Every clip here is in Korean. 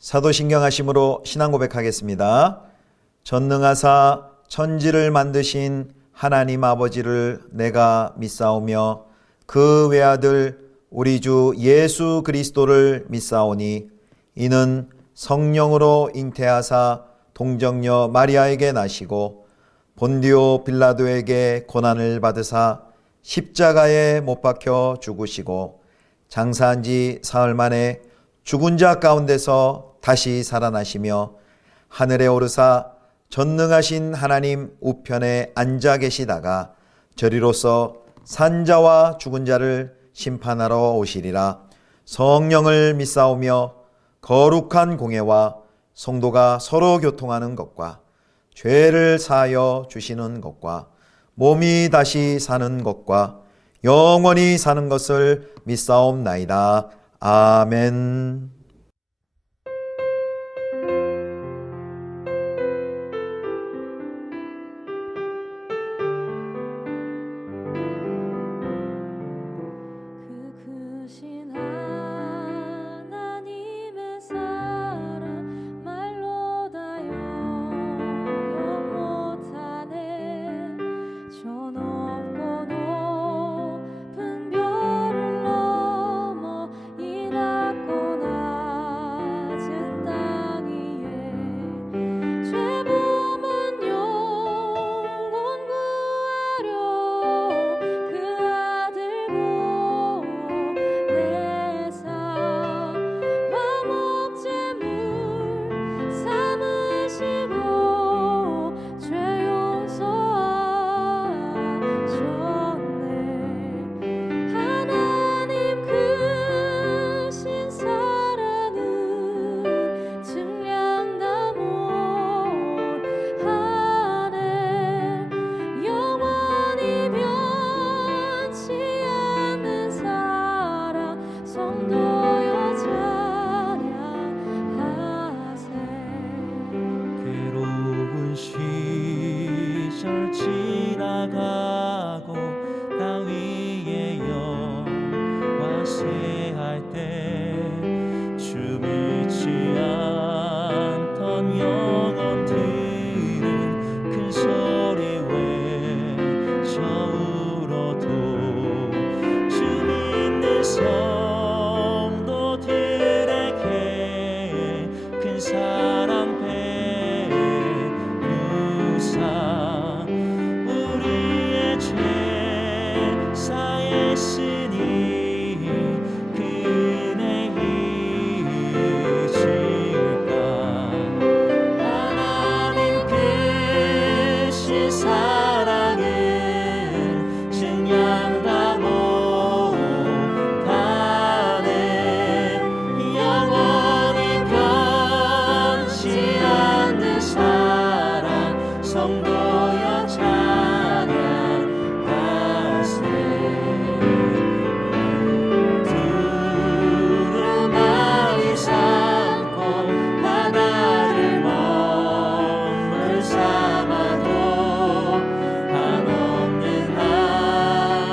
사도신경 하심으로 신앙 고백하겠습니다. 전능하사 천지를 만드신 하나님 아버지를 내가 믿사오며 그 외아들 우리 주 예수 그리스도를 믿사오니 이는 성령으로 잉태하사 동정녀 마리아에게 나시고 본디오 빌라도에게 고난을 받으사 십자가에 못 박혀 죽으시고 장사한 지 사흘 만에 죽은 자 가운데서 다시 살아나시며 하늘에 오르사 전능하신 하나님 우편에 앉아 계시다가 저리로서 산자와 죽은 자를 심판하러 오시리라. 성령을 믿사오며 거룩한 공예와 성도가 서로 교통하는 것과 죄를 사하여 주시는 것과 몸이 다시 사는 것과 영원히 사는 것을 믿사옵나이다. 아멘. 지나가고 땅 위에 영화 쇠할 때 주 믿지 않던 영혼들은 큰 소리 외쳐 울어도 주 믿는 성도들에게 큰 사랑 베푸사 우리의 죄 사했으니 그 은혜 잊을까. 하나님 크신 사랑은 증량다 못하네. 영원히 변치 않는 사랑 성도여 찬양하세. 두루마리 삼고 바다를 먹물 삼아도 한없는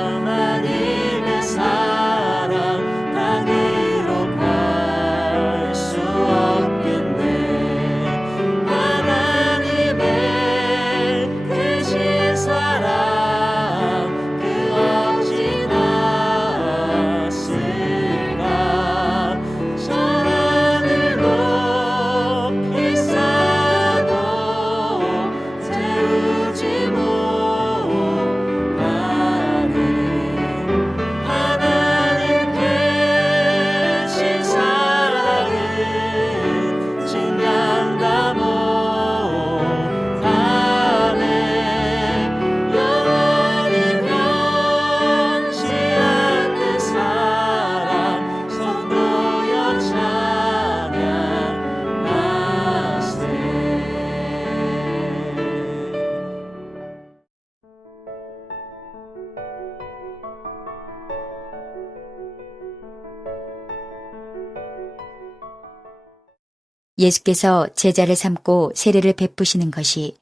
하나님의 사랑 다 기록할 수 없겠네. 하나님의 크신 사랑 그 어찌 닿았을까. 저 하늘 높이 쌓아도 채우지 못하는 하나님 크신 사랑은 증량다 못하네. 영원히 변치 않는 사랑 성도여 찬양하세. 예수께서 제자를 삼고 세례를 베푸시는 것이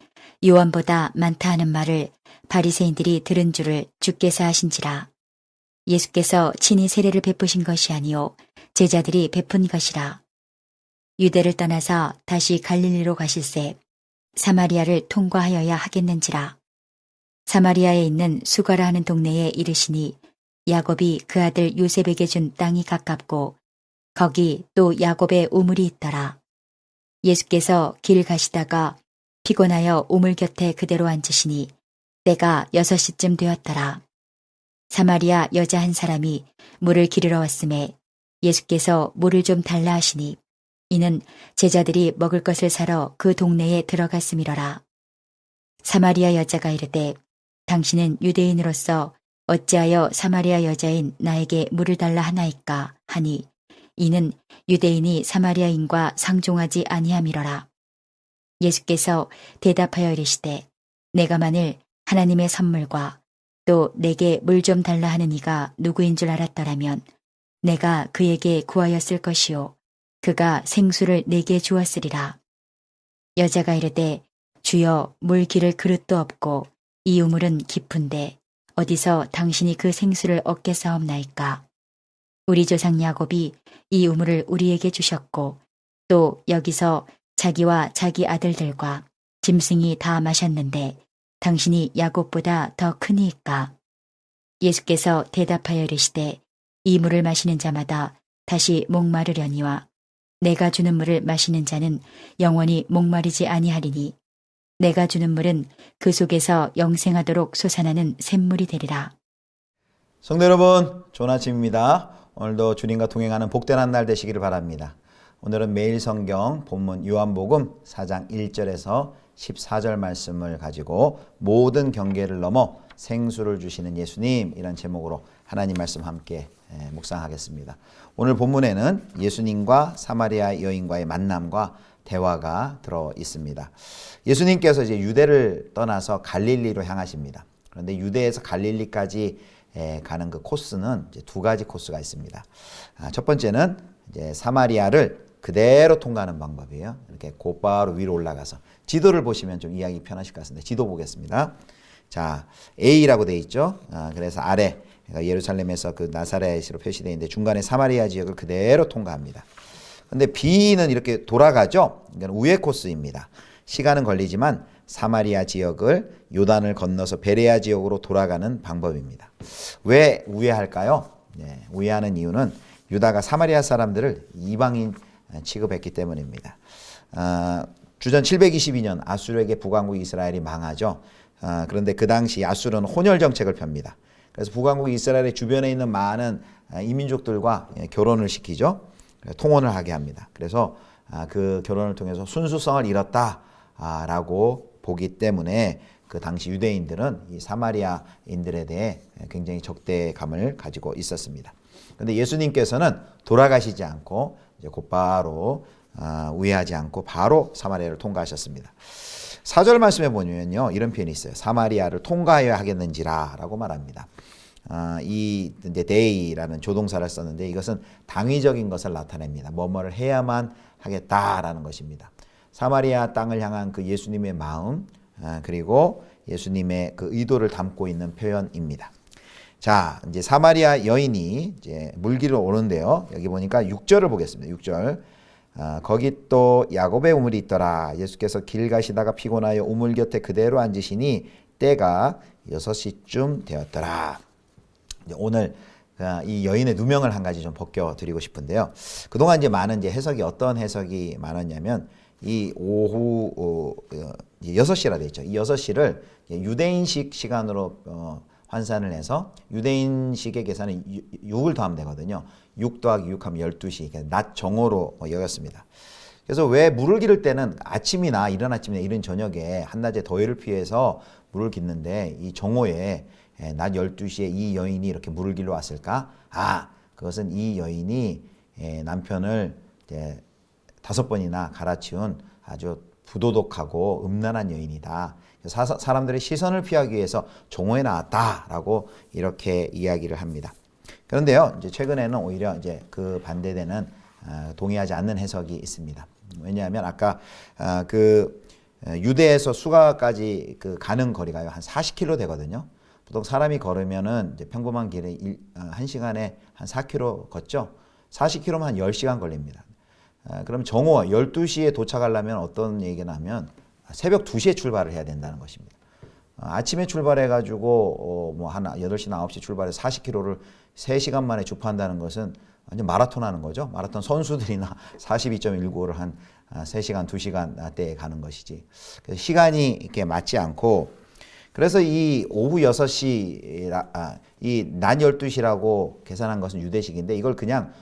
요한보다 많다 하는 말을 바리새인들이 들은 줄을 주께서 하신지라. 예수께서 친히 세례를 베푸신 것이 아니요 제자들이 베푼 것이라. 유대를 떠나서 다시 갈릴리로 가실새 사마리아를 통과하여야 하겠는지라. 사마리아에 있는 수가라 하는 동네에 이르시니 야곱이 그 아들 요셉에게 준 땅이 가깝고 거기 또 야곱의 우물이 있더라. 예수께서 길 가시다가 피곤하여 우물 곁에 그대로 앉으시니 때가 6시쯤 되었더라. 사마리아 여자 한 사람이 물을 기르러 왔음에 예수께서 물을 좀 달라 하시니 이는 제자들이 먹을 것을 사러 그 동네에 들어갔음이러라. 사마리아 여자가 이르되 당신은 유대인으로서 어찌하여 사마리아 여자인 나에게 물을 달라 하나이까 하니 이는 유대인이 사마리아인과 상종하지 아니함이러라. 예수께서 대답하여 이르시되 내가 만일 하나님의 선물과 또 내게 물 좀 달라 하는 이가 누구인 줄 알았더라면 내가 그에게 구하였을 것이요 그가 생수를 내게 주었으리라. 여자가 이르되 주여 물 기를 그릇도 없고 이 우물은 깊은데 어디서 당신이 그 생수를 얻겠사옵나이까. 우리 조상 야곱이 이 우물을 우리에게 주셨고 또 여기서 자기와 자기 아들들과 짐승이 다 마셨는데 당신이 야곱보다 더 크니이까. 예수께서 대답하여 이르시되 이 물을 마시는 자마다 다시 목마르려니와 내가 주는 물을 마시는 자는 영원히 목마르지 아니하리니 내가 주는 물은 그 속에서 영생하도록 솟아나는 샘물이 되리라. 성도 여러분, 좋은 아침입니다. 오늘도 주님과 동행하는 복된 한 날 되시기를 바랍니다. 오늘은 매일 성경 본문 요한복음 4장 1절에서 14절 말씀을 가지고 모든 경계를 넘어 생수를 주시는 예수님, 이런 제목으로 하나님 말씀 함께 묵상하겠습니다. 오늘 본문에는 예수님과 사마리아 여인과의 만남과 대화가 들어 있습니다. 예수님께서 이제 유대를 떠나서 갈릴리로 향하십니다. 그런데 유대에서 갈릴리까지 가는 그 코스는 이제 두 가지 코스가 있습니다. 첫 번째는 이제 사마리아를 그대로 통과하는 방법이에요. 이렇게 곧바로 위로 올라가서 지도를 보시면 좀 이해하기 편하실 것 같습니다. 지도 보겠습니다. 자, A라고 되어 있죠. 그래서 아래 예루살렘에서 그 나사렛으로 표시되어 있는데 중간에 사마리아 지역을 그대로 통과합니다. 근데 B는 이렇게 돌아가죠. 이건 우회 코스입니다. 시간은 걸리지만 사마리아 지역을 요단을 건너서 베레아 지역으로 돌아가는 방법입니다. 왜 우회할까요? 우회하는 이유는 유다가 사마리아 사람들을 이방인 취급했기 때문입니다. 주전 722년 아수르에게 북왕국 이스라엘이 망하죠. 그런데 그 당시 아수르는 혼혈 정책을 펴니다. 그래서 북왕국 이스라엘의 주변에 있는 많은 이민족들과 결혼을 시키죠. 통혼을 하게 합니다. 그래서 그 결혼을 통해서 순수성을 잃었다라고 보기 때문에 그 당시 유대인들은 이 사마리아인들에 대해 굉장히 적대감을 가지고 있었습니다. 그런데 예수님께서는 돌아가시지 않고 이제 곧바로 우회하지 않고 바로 사마리아를 통과하셨습니다. 4절 말씀에 보면요, 이런 표현이 있어요. 사마리아를 통과해야 하겠는지라 라고 말합니다. 이 이제 데이라는 조동사를 썼는데 이것은 당위적인 것을 나타냅니다. 뭐뭐를 해야만 하겠다라는 것입니다. 사마리아 땅을 향한 그 예수님의 마음, 그리고 예수님의 그 의도를 담고 있는 표현입니다. 자, 이제 사마리아 여인이 이제 물길을 오는데요. 여기 보니까 6절을 보겠습니다. 6절. 거기 또 야곱의 우물이 있더라. 예수께서 길 가시다가 피곤하여 우물 곁에 그대로 앉으시니 때가 6시쯤 되었더라. 오늘 이 여인의 누명을 한 가지 좀 벗겨드리고 싶은데요. 그동안 이제 많은 이제 해석이 어떤 해석이 많았냐면 이 오후 6시라 되어 있죠. 이 6시를 유대인식 시간으로 환산을 해서 유대인식의 계산은 6을 더하면 되거든요. 6 더하기 6 하면 12시, 그러니까 낮 정오로 여겼습니다. 그래서 왜 물을 기를 때는 아침이나 이른 아침이나 이른 저녁에 한낮에 더위를 피해서 물을 깃는데 이 정오에 낮 12시에 이 여인이 이렇게 물을 길러 왔을까? 그것은 이 여인이 남편을 이제 5번이나 갈아치운 아주 부도덕하고 음란한 여인이다. 사람들의 시선을 피하기 위해서 정오에 나왔다라고 이렇게 이야기를 합니다. 그런데요, 이제 최근에는 오히려 이제 그 반대되는 동의하지 않는 해석이 있습니다. 왜냐하면 아까 그 유대에서 수가까지 그 가는 거리가요 한 40km 되거든요. 보통 사람이 걸으면은 이제 평범한 길에 1시간에 한 4km 걷죠. 40km면 한 10시간 걸립니다. 그럼 정오 12시에 도착하려면 어떤 얘기는 하면 새벽 2시에 출발을 해야 된다는 것입니다. 아침에 출발해가지고 뭐 한 8시나 9시 출발해서 40km를 3시간 만에 주파한다는 것은 완전 마라톤 하는 거죠. 마라톤 선수들이나 42.195를 한 3시간, 2시간 대에 가는 것이지. 그래서 시간이 이렇게 맞지 않고, 그래서 이 오후 6시, 이 낮 12시라고 계산한 것은 유대식인데, 이걸 그냥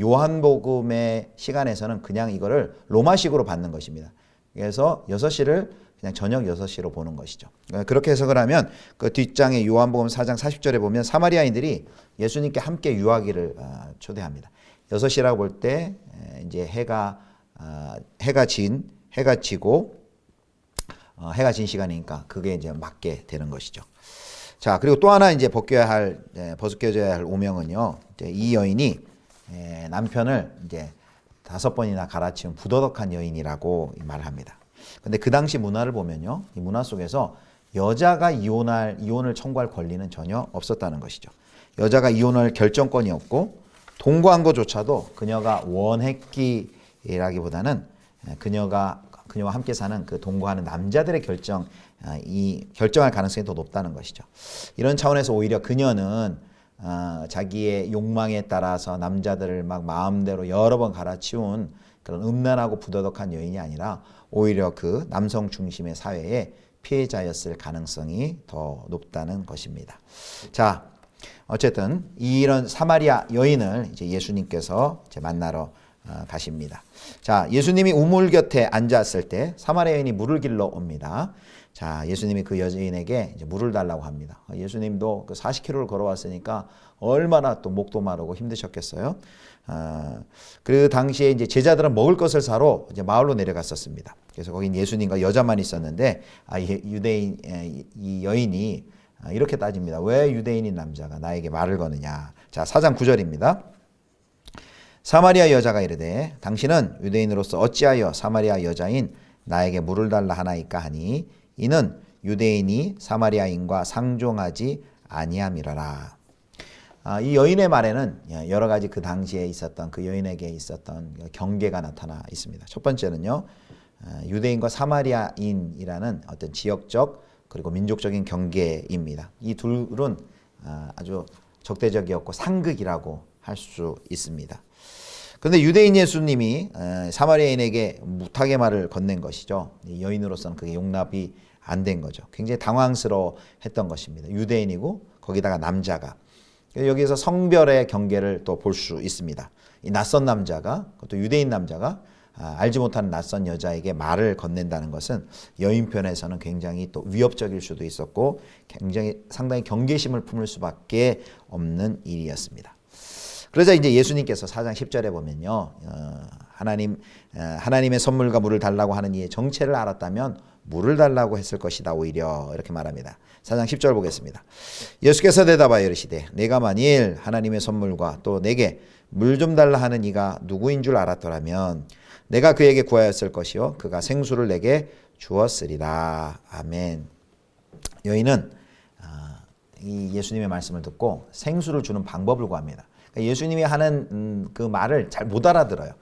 요한복음의 시간에서는 그냥 이거를 로마식으로 받는 것입니다. 그래서 6시를 그냥 저녁 6시로 보는 것이죠. 그렇게 해석을 하면 그 뒷장에 요한복음 4장 40절에 보면 사마리아인들이 예수님께 함께 유하기를 초대합니다. 6시라고 볼 때 이제 해가 지고 해가 진 시간이니까 그게 이제 맞게 되는 것이죠. 자, 그리고 또 하나 이제 벗겨져야 할 오명은요. 이제 이 여인이 남편을 이제 5번이나 갈아치운 부도덕한 여인이라고 말합니다. 근데 그 당시 문화를 보면요. 이 문화 속에서 여자가 이혼을 청구할 권리는 전혀 없었다는 것이죠. 여자가 이혼할 결정권이 없고 동거한 것조차도 그녀가 원했기라기보다는 그녀와 함께 사는 그 동거하는 남자들의 결정할 가능성이 더 높다는 것이죠. 이런 차원에서 오히려 그녀는 자기의 욕망에 따라서 남자들을 막 마음대로 여러 번 갈아치운 그런 음란하고 부도덕한 여인이 아니라 오히려 그 남성 중심의 사회의 피해자였을 가능성이 더 높다는 것입니다. 자, 어쨌든 이런 사마리아 여인을 이제 예수님께서 이제 만나러 가십니다. 자, 예수님이 우물 곁에 앉았을 때 사마리아 여인이 물을 길러 옵니다. 자, 예수님이 그 여인에게 이제 물을 달라고 합니다. 예수님도 그 40km를 걸어왔으니까 얼마나 또 목도 마르고 힘드셨겠어요. 그 당시에 이제 제자들은 먹을 것을 사러 이제 마을로 내려갔었습니다. 그래서 거긴 예수님과 여자만 있었는데 유대인 이 여인이 이렇게 따집니다. 왜 유대인인 남자가 나에게 말을 거느냐. 자, 4장 9절입니다. 사마리아 여자가 이르되 당신은 유대인으로서 어찌하여 사마리아 여자인 나에게 물을 달라 하나이까 하니 이는 유대인이 사마리아인과 상종하지 아니함이라라. 이 여인의 말에는 여러 가지 그 당시에 있었던 그 여인에게 있었던 경계가 나타나 있습니다. 첫 번째는요, 유대인과 사마리아인이라는 어떤 지역적 그리고 민족적인 경계입니다. 이 둘은 아주 적대적이었고 상극이라고 할 수 있습니다. 그런데 유대인 예수님이 사마리아인에게 무탁의 말을 건넨 것이죠. 이 여인으로서는 그게 용납이 안 된 거죠. 굉장히 당황스러워했던 것입니다. 유대인이고 거기다가 남자가. 여기에서 성별의 경계를 또 볼 수 있습니다. 이 낯선 남자가, 그것도 유대인 남자가 알지 못하는 낯선 여자에게 말을 건넨다는 것은 여인 편에서는 굉장히 또 위협적일 수도 있었고 굉장히 상당히 경계심을 품을 수밖에 없는 일이었습니다. 그러자 이제 예수님께서 4장 10절에 보면요, 하나님의 선물과 물을 달라고 하는 이의 정체를 알았다면 물을 달라고 했을 것이다 오히려 이렇게 말합니다. 4장 10절 보겠습니다. 예수께서 대답하여 이르시되 내가 만일 하나님의 선물과 또 내게 물 좀 달라 하는 이가 누구인 줄 알았더라면 내가 그에게 구하였을 것이요 그가 생수를 내게 주었으리라. 아멘. 여인은 이 예수님의 말씀을 듣고 생수를 주는 방법을 구합니다. 예수님이 하는 그 말을 잘 못 알아들어요.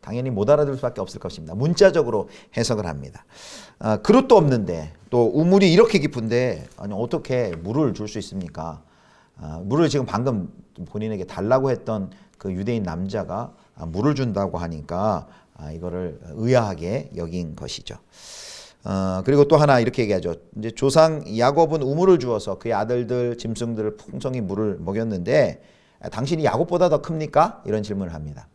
당연히 못 알아들을 수밖에 없을 것입니다. 문자적으로 해석을 합니다. 그릇도 없는데 또 우물이 이렇게 깊은데 아니 어떻게 물을 줄 수 있습니까? 물을 지금 방금 본인에게 달라고 했던 그 유대인 남자가 물을 준다고 하니까 이거를 의아하게 여긴 것이죠. 그리고 또 하나 이렇게 얘기하죠. 이제 조상 야곱은 우물을 주어서 그의 아들들 짐승들을 풍성히 물을 먹였는데 당신이 야곱보다 더 큽니까? 이런 질문을 합니다.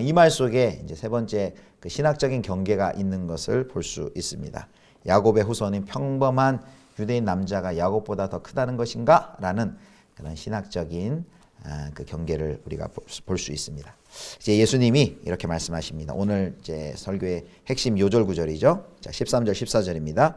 이 말 속에 이제 세 번째 그 신학적인 경계가 있는 것을 볼 수 있습니다. 야곱의 후손인 평범한 유대인 남자가 야곱보다 더 크다는 것인가? 라는 그런 신학적인 그 경계를 우리가 볼 수 있습니다. 이제 예수님이 이렇게 말씀하십니다. 오늘 이제 설교의 핵심 요절 구절이죠. 자, 13절 14절입니다.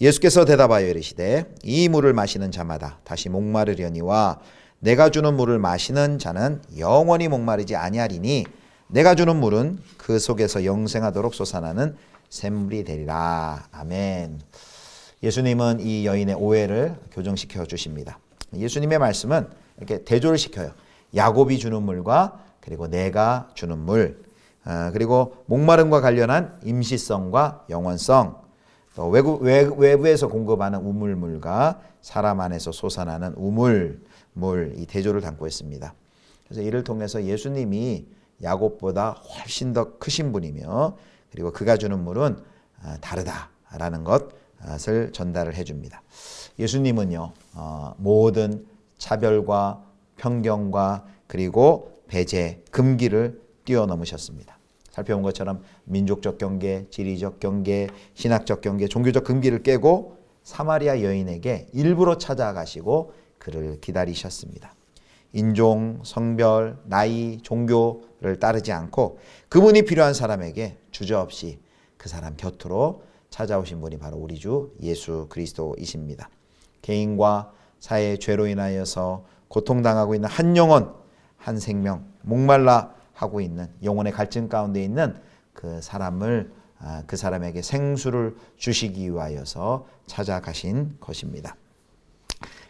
예수께서 대답하여 이르시되 이 물을 마시는 자마다 다시 목마르려니와 내가 주는 물을 마시는 자는 영원히 목마르지 아니하리니 내가 주는 물은 그 속에서 영생하도록 솟아나는 샘물이 되리라. 아멘. 예수님은 이 여인의 오해를 교정시켜 주십니다. 예수님의 말씀은 이렇게 대조를 시켜요. 야곱이 주는 물과 그리고 내가 주는 물. 그리고 목마름과 관련한 임시성과 영원성, 또 외부에서 공급하는 우물물과 사람 안에서 솟아나는 우물, 이 대조를 담고 있습니다. 그래서 이를 통해서 예수님이 야곱보다 훨씬 더 크신 분이며 그리고 그가 주는 물은 다르다라는 것을 전달을 해줍니다. 예수님은요 모든 차별과 편견과 그리고 배제, 금기를 뛰어넘으셨습니다. 살펴본 것처럼 민족적 경계, 지리적 경계, 신학적 경계, 종교적 금기를 깨고 사마리아 여인에게 일부러 찾아가시고 그를 기다리셨습니다. 인종, 성별, 나이, 종교를 따르지 않고 그분이 필요한 사람에게 주저없이 그 사람 곁으로 찾아오신 분이 바로 우리 주 예수 그리스도이십니다. 개인과 사회의 죄로 인하여서 고통당하고 있는 한 영혼, 한 생명, 목말라 하고 있는 영혼의 갈증 가운데 있는 그 사람을 그 사람에게 생수를 주시기 위하여서 찾아가신 것입니다.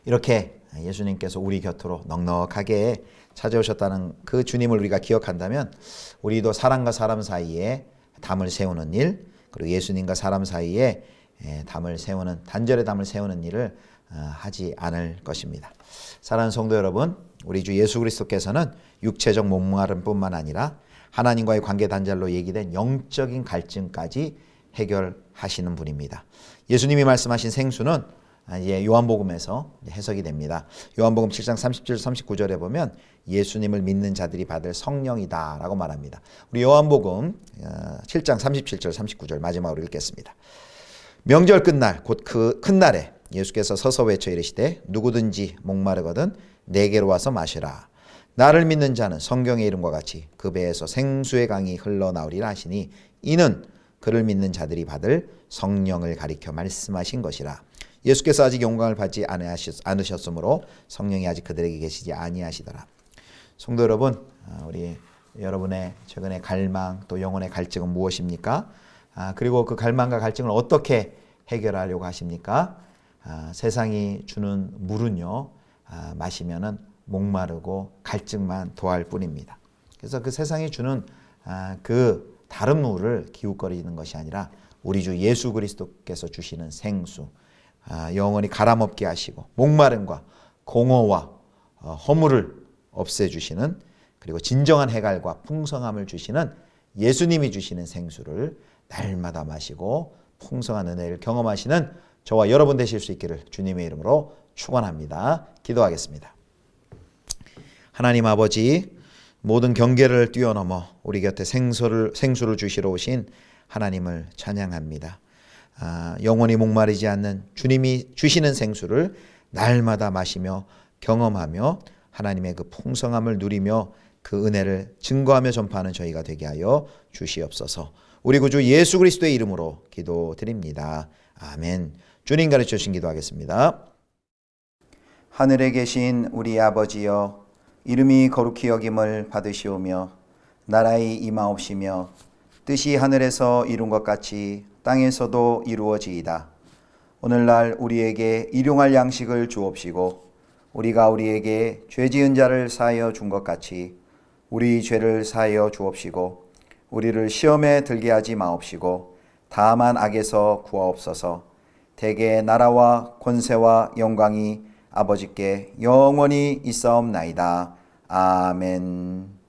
이렇게 예수님께서 우리 곁으로 넉넉하게 찾아오셨다는 그 주님을 우리가 기억한다면 우리도 사람과 사람 사이에 담을 세우는 일, 그리고 예수님과 사람 사이에 담을 세우는, 단절의 담을 세우는 일을 하지 않을 것입니다. 사랑하는 성도 여러분, 우리 주 예수 그리스도께서는 육체적 목마름뿐만 아니라 하나님과의 관계 단절로 얘기된 영적인 갈증까지 해결하시는 분입니다. 예수님이 말씀하신 생수는 이제 요한복음에서 해석이 됩니다. 요한복음 7장 37, 39절에 보면 예수님을 믿는 자들이 받을 성령이다 라고 말합니다. 우리 요한복음 7장 37절, 39절 마지막으로 읽겠습니다. 명절 끝날, 곧 그 큰 날에 예수께서 서서 외쳐 이르시되 누구든지 목마르거든 내게로 와서 마시라. 나를 믿는 자는 성경의 이름과 같이 그 배에서 생수의 강이 흘러나오리라 하시니 이는 그를 믿는 자들이 받을 성령을 가리켜 말씀하신 것이라. 예수께서 아직 영광을 받지 않으셨으므로 성령이 아직 그들에게 계시지 아니하시더라. 성도 여러분, 우리 여러분의 최근의 갈망 또 영혼의 갈증은 무엇입니까? 그리고 그 갈망과 갈증을 어떻게 해결하려고 하십니까? 세상이 주는 물은요 마시면은 목마르고 갈증만 더할 뿐입니다. 그래서 그 세상이 주는 그 다른 물을 기웃거리는 것이 아니라 우리 주 예수 그리스도께서 주시는 생수, 영원히 가라먹게 하시고 목마름과 공허와 허물을 없애주시는, 그리고 진정한 해갈과 풍성함을 주시는 예수님이 주시는 생수를 날마다 마시고 풍성한 은혜를 경험하시는 저와 여러분 되실 수 있기를 주님의 이름으로 축원합니다. 기도하겠습니다. 하나님 아버지, 모든 경계를 뛰어넘어 우리 곁에 생수를 주시러 오신 하나님을 찬양합니다. 영원히 목마르지 않는 주님이 주시는 생수를 날마다 마시며 경험하며 하나님의 그 풍성함을 누리며 그 은혜를 증거하며 전파하는 저희가 되게 하여 주시옵소서. 우리 구주 예수 그리스도의 이름으로 기도드립니다. 아멘. 주님 가르쳐 주신 기도하겠습니다. 하늘에 계신 우리 아버지여, 이름이 거룩히 여김을 받으시오며 나라의 임하옵시며 뜻이 하늘에서 이룬 것 같이 땅에서도 이루어지이다. 오늘날 우리에게 일용할 양식을 주옵시고 우리가 우리에게 죄 지은 자를 사하여 준 것 같이 우리 죄를 사하여 주옵시고 우리를 시험에 들게 하지 마옵시고 다만 악에서 구하옵소서. 대개 나라와 권세와 영광이 아버지께 영원히 있사옵나이다. 아멘.